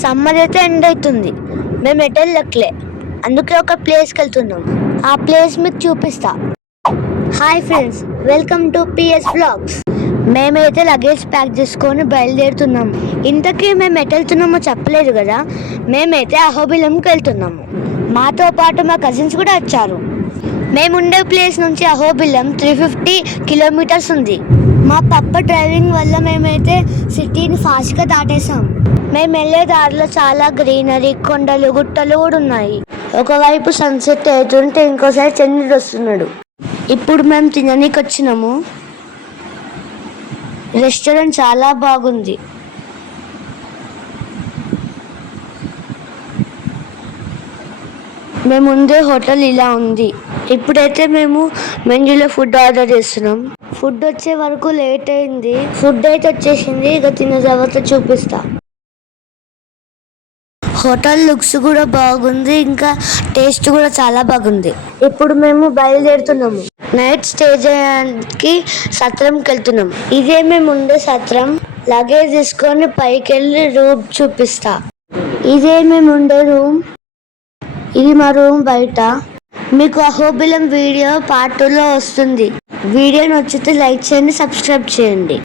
Summer అయితే end అవుతుంది. మేము ఎటు వెళ్ళట్లే, అందుకే ఒక ప్లేస్కి వెళ్తున్నాం. ఆ ప్లేస్ మీకు చూపిస్తా. Hi friends, welcome to PS blogs. మేమైతే లగేజ్ ప్యాక్ చేసుకొని బయలుదేరుతున్నాము. ఇంతకీ మేము ఎటు వెళ్తున్నామో చెప్పలేదు కదా. మేమైతే అహోబిలంకి వెళ్తున్నాము. మాతో పాటు మా కజిన్స్ కూడా వచ్చారు. మేముండే ప్లేస్ నుంచి అహోబిలం 350 కిలోమీటర్స్ ఉంది. మా పప్ప డ్రైవింగ్ వల్ల మేమైతే సిటీని ఫాస్ట్గా దాటేసాం. మేము వెళ్ళే దారిలో చాలా గ్రీనరీ, కొండలు, గుట్టలు కూడా ఉన్నాయి. ఒకవైపు సన్సెట్ అవుతుంటే ఇంకోసారి చంద్రుడు వస్తున్నాడు. ఇప్పుడు మేము తిననీకి వచ్చినాము. రెస్టారెంట్ చాలా బాగుంది. మేము ఉండే హోటల్ ఇలా ఉంది. ఇప్పుడైతే మేము మెన్యూలో ఫుడ్ ఆర్డర్ చేస్తున్నాం. ఫుడ్ వచ్చే వరకు లేట్ అయింది. ఫుడ్ అయితే వచ్చేసింది. ఇక తిన్న తర్వాత చూపిస్తా. హోటల్ లుక్స్ కూడా బాగుంది, ఇంకా టేస్ట్ కూడా చాలా బాగుంది. ఇప్పుడు మేము బయలుదేరుతున్నాము. నైట్ స్టే చేయడానికి సత్రంకి వెళ్తున్నాం. ఇదే మేము ఉండే సత్రం. లగేజ్ తీసుకొని పైకి వెళ్ళి రూమ్ చూపిస్తా. ఇదే మేము ఉండే రూమ్. ఇది మా రూమ్ బయట. మీకు అహోబిలం వీడియో పార్ట్ 2లో వస్తుంది. వీడియో నచ్చితే లైక్ చేయండి, సబ్స్క్రైబ్ చేయండి.